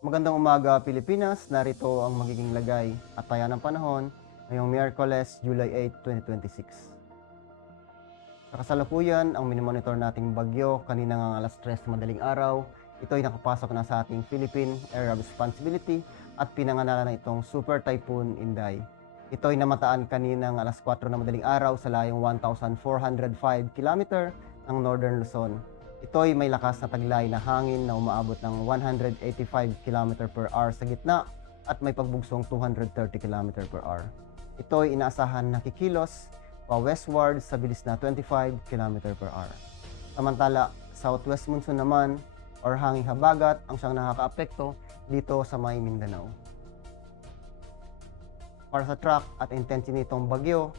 Magandang umaga, Pilipinas. Narito ang magiging lagay at taya ng panahon ngayong Miyerkules, July 8, 2026. Sa kasalukuyan, ang minomonitor nating bagyo kanina ng alas 3 ng madaling araw, ito ay nakapasok na sa ating Philippine Area of Responsibility at pinanganalan na itong Super Typhoon Inday. Ito ay namataan kanina ng alas 4 ng madaling araw sa layong 1,405 km ng Northern Luzon. Ito ay may lakas na taglay na hangin na umaabot ng 185 km per hour sa gitna at may pagbugsong 230 km per hour. Ito ay inaasahan na kikilos pa westward sa bilis na 25 km per hour. Samantala, southwest monsoon naman or hanging habagat ang siyang nakakaapekto dito sa may Mindanao. Para sa track at intensity nitong bagyo,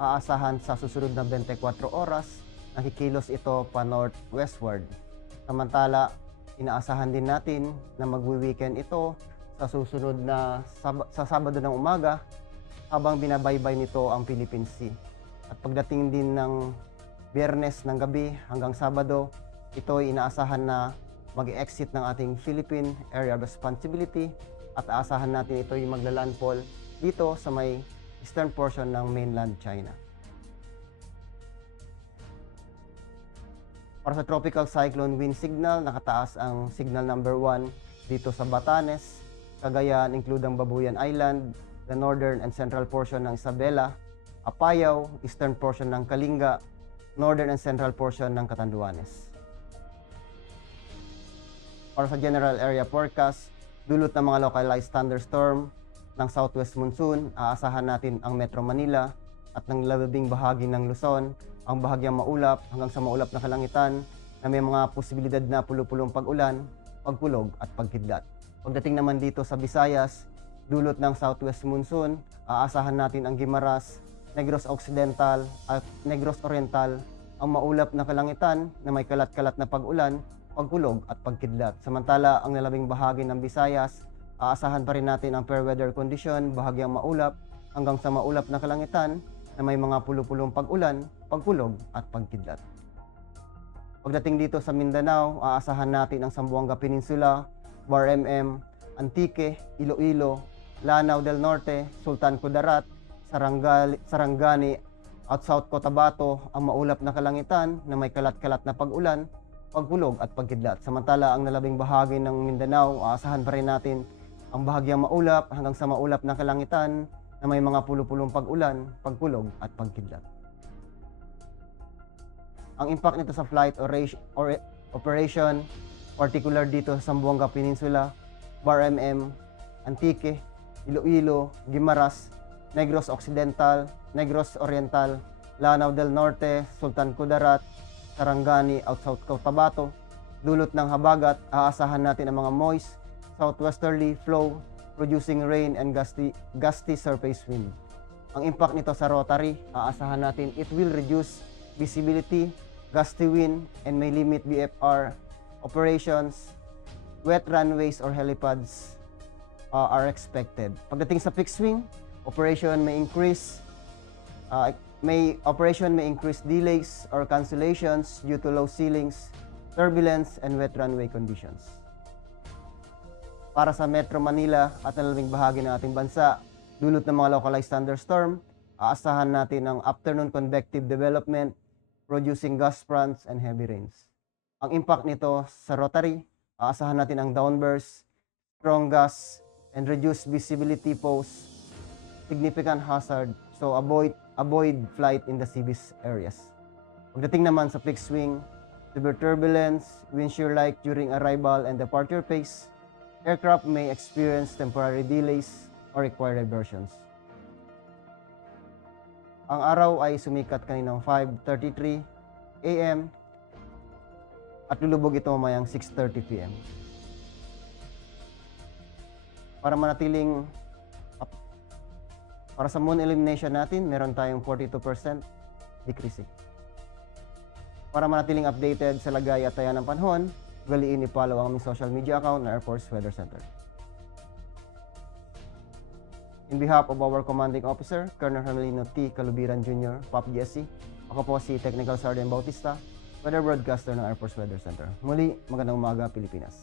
aasahan sa susunod na 24 oras nakikilos ito pa northwestward. Samantala, inaasahan din natin na magwi-weekend ito sa susunod na sa Sabado ng umaga habang binabaybay nito ang Philippine Sea. At pagdating din ng Biyernes ng gabi hanggang Sabado, ito ay inaasahan na mag-exit ng ating Philippine Area of Responsibility at aasahan natin ito ay maglalandfall dito sa may eastern portion ng mainland China. Para sa tropical cyclone wind signal, nakataas ang signal number 1 dito sa Batanes, Cagayan, including Babuyan Island, the northern and central portion ng Isabela, Apayao, eastern portion ng Kalinga, northern and central portion ng Catanduanes. Para sa general area forecast, dulot ng mga localized thunderstorm ng southwest monsoon, aasahan natin ang Metro Manila at ng labing bahagi ng Luzon, ang bahagyang maulap hanggang sa maulap na kalangitan na may mga posibilidad na pulupulong pag-ulan, pagkulog at pagkidlat. Pagdating naman dito sa Visayas, dulot ng southwest monsoon, aasahan natin ang Guimaras, Negros Occidental at Negros Oriental, ang maulap na kalangitan na may kalat-kalat na pag-ulan, pagkulog at pagkidlat. Samantala, ang lalabing bahagi ng Visayas, aasahan pa rin natin ang fair weather condition, bahagyang maulap hanggang sa maulap na kalangitan na may mga pulupulong pag-ulan, pagkulog at pagkidlat. Pagdating dito sa Mindanao, aasahan natin ang Zamboanga Peninsula, Bar-MM, Antique, Iloilo, Lanao del Norte, Sultan Kudarat, Sarangani at South Cotabato ang maulap na kalangitan na may kalat-kalat na pag-ulan, pagkulog at pagkidlat. Samantala, ang nalabing bahagi ng Mindanao, aasahan pa rin natin ang bahagyang maulap hanggang sa maulap na kalangitan na may mga pulupulong pag-ulan, pagkulog at pagkidlat. Ang impact nito sa flight or operation, particular dito sa Zamboanga Peninsula, Bar-MM, Antique, Iloilo, Guimaras, Negros Occidental, Negros Oriental, Lanao del Norte, Sultan Kudarat, Sarangani at South Cotabato, dulot ng habagat, aasahan natin ang mga moist, southwesterly flow, producing rain and gusty surface wind. Ang impact nito sa rotary, aasahan natin it will reduce visibility, gusty wind, and may limit BFR operations. Wet runways or helipads are expected. Pagdating sa fixed wing, operation may increase delays or cancellations due to low ceilings, turbulence, and wet runway conditions. Para sa Metro Manila at nalalabing bahagi ng ating bansa, dulot ng mga localized thunderstorm, aasahan natin ang afternoon convective development, producing gust fronts and heavy rains. Ang impact nito sa rotary, aasahan natin ang downbursts, strong gusts, and reduced visibility pose significant hazard, so avoid flight in the seabees areas. Pagdating naman sa fixed wing, severe turbulence, wind shear like during arrival and departure phase, aircraft may experience temporary delays or require diversions. Ang araw ay sumikat kaninang 5:33 AM at lulubog ito mamayang 6:30 PM. Para sa moon illumination natin, meron tayong 42% decreasing. Para manatiling updated sa lagay at taya ng panahon, ugaliin i-follow ang aming social media account na Air Force Weather Center. In behalf of our Commanding Officer, Colonel Hermelino T. Calubiran Jr., POP GSC, ako po si Technical Sergeant Bautista, Weather Broadcaster ng Air Force Weather Center. Muli, magandang umaga, Pilipinas.